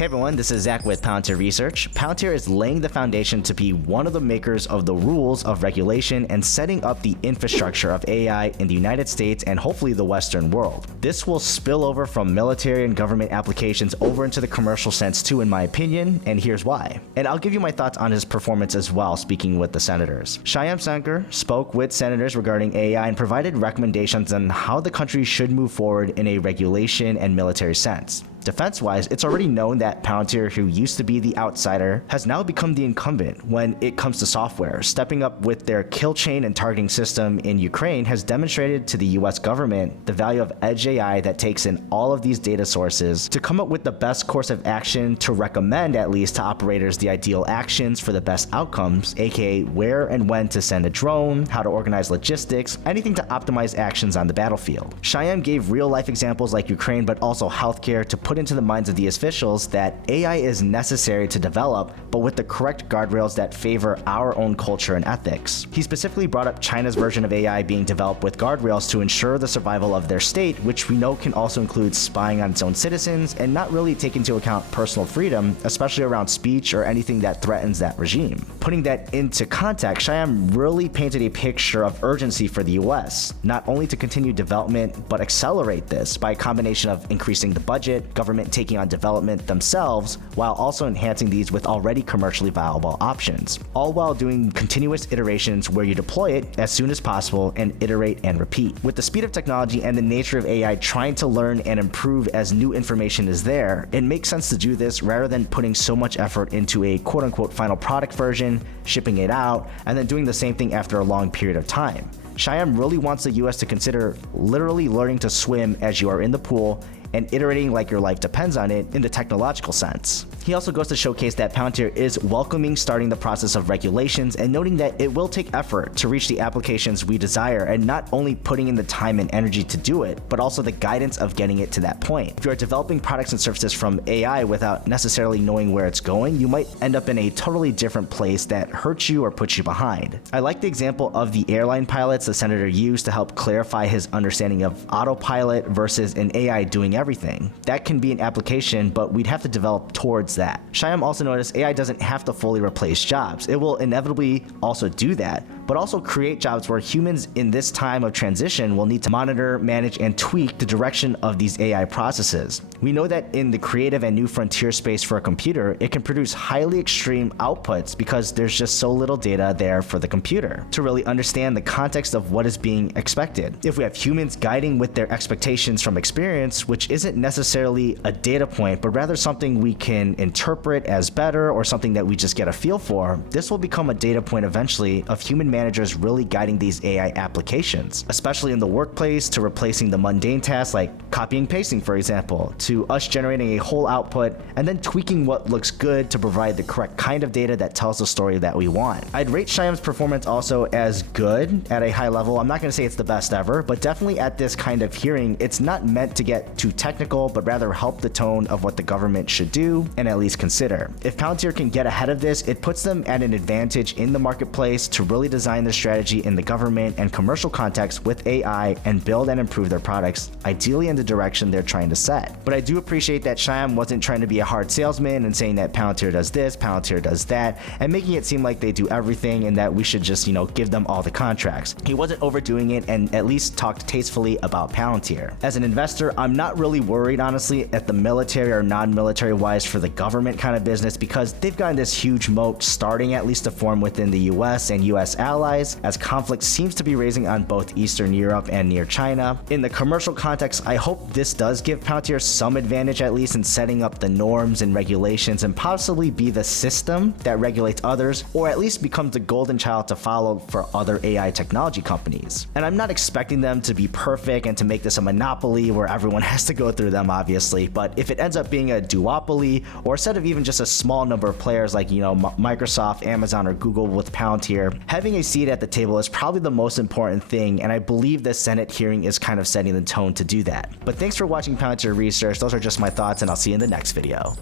Hey everyone, this is Zach with Palantir Research. Palantir is laying the foundation to be one of the makers of the rules of regulation and setting up the infrastructure of AI in the United States and hopefully the Western world. This will spill over from military and government applications over into the commercial sense too, in my opinion, and here's why. And I'll give you my thoughts on his performance as well, speaking with the senators. Shyam Sankar spoke with senators regarding AI and provided recommendations on how the country should move forward in a regulation and military sense. Defense-wise, it's already known that Palantir, who used to be the outsider, has now become the incumbent when it comes to software. Stepping up with their kill chain and targeting system in Ukraine has demonstrated to the US government the value of edge AI that takes in all of these data sources to come up with the best course of action to recommend, at least to operators, the ideal actions for the best outcomes, aka where and when to send a drone, how to organize logistics, anything to optimize actions on the battlefield. Shyam gave real-life examples like Ukraine, but also healthcare to put into the minds of the officials that AI is necessary to develop, but with the correct guardrails that favor our own culture and ethics. He specifically brought up China's version of AI being developed with guardrails to ensure the survival of their state, which we know can also include spying on its own citizens and not really take into account personal freedom, especially around speech or anything that threatens that regime. Putting that into context, Shyam really painted a picture of urgency for the US, not only to continue development, but accelerate this by a combination of increasing the budget, government taking on development themselves, while also enhancing these with already commercially viable options, all while doing continuous iterations where you deploy it as soon as possible and iterate and repeat. With the speed of technology and the nature of AI trying to learn and improve as new information is there, it makes sense to do this rather than putting so much effort into a quote-unquote final product version, shipping it out, and then doing the same thing after a long period of time. Shyam really wants the US to consider literally learning to swim as you are in the pool and iterating like your life depends on it in the technological sense. He also goes to showcase that Palantir is welcoming starting the process of regulations and noting that it will take effort to reach the applications we desire, and not only putting in the time and energy to do it, but also the guidance of getting it to that point. If you are developing products and services from AI without necessarily knowing where it's going, you might end up in a totally different place that hurts you or puts you behind. I like the example of the airline pilots the senator used to help clarify his understanding of autopilot versus an AI doing everything. That can be an application, but we'd have to develop towards that. Shyam also noticed AI doesn't have to fully replace jobs. It will inevitably also do that, but also create jobs where humans in this time of transition will need to monitor, manage, and tweak the direction of these AI processes. We know that in the creative and new frontier space for a computer, it can produce highly extreme outputs because there's just so little data there for the computer to really understand the context of what is being expected. If we have humans guiding with their expectations from experience, which isn't necessarily a data point, but rather something we can interpret as better or something that we just get a feel for, this will become a data point eventually of human managers really guiding these AI applications, especially in the workplace, to replacing the mundane tasks like copying, pasting, for example, to us generating a whole output and then tweaking what looks good to provide the correct kind of data that tells the story that we want. I'd rate Shyam's performance also as good at a high level. I'm not going to say it's the best ever, but definitely at this kind of hearing, it's not meant to get too technical, but rather help the tone of what the government should do and at least consider. If Palantir can get ahead of this, it puts them at an advantage in the marketplace to really design their strategy in the government and commercial context with AI and build and improve their products, ideally in the direction they're trying to set. But I do appreciate that Shyam wasn't trying to be a hard salesman and saying that Palantir does this, Palantir does that, and making it seem like they do everything and that we should just, give them all the contracts. He wasn't overdoing it and at least talked tastefully about Palantir. As an investor, I'm not really worried, honestly, at the military or non-military wise for the government kind of business, because they've gotten this huge moat starting at least to form within the US and US allies, as conflict seems to be raising on both Eastern Europe and near China. In the commercial context, I hope this does give Palantir some advantage, at least in setting up the norms and regulations, and possibly be the system that regulates others, or at least becomes the golden child to follow for other AI technology companies. And I'm not expecting them to be perfect and to make this a monopoly where everyone has to go through them, obviously, but if it ends up being a duopoly, or instead of even just a small number of players like, Microsoft, Amazon, or Google with Palantir, having a seat at the table is probably the most important thing, and I believe the Senate hearing is kind of setting the tone to do that. But thanks for watching Palantir Research. Those are just my thoughts, and I'll see you in the next video.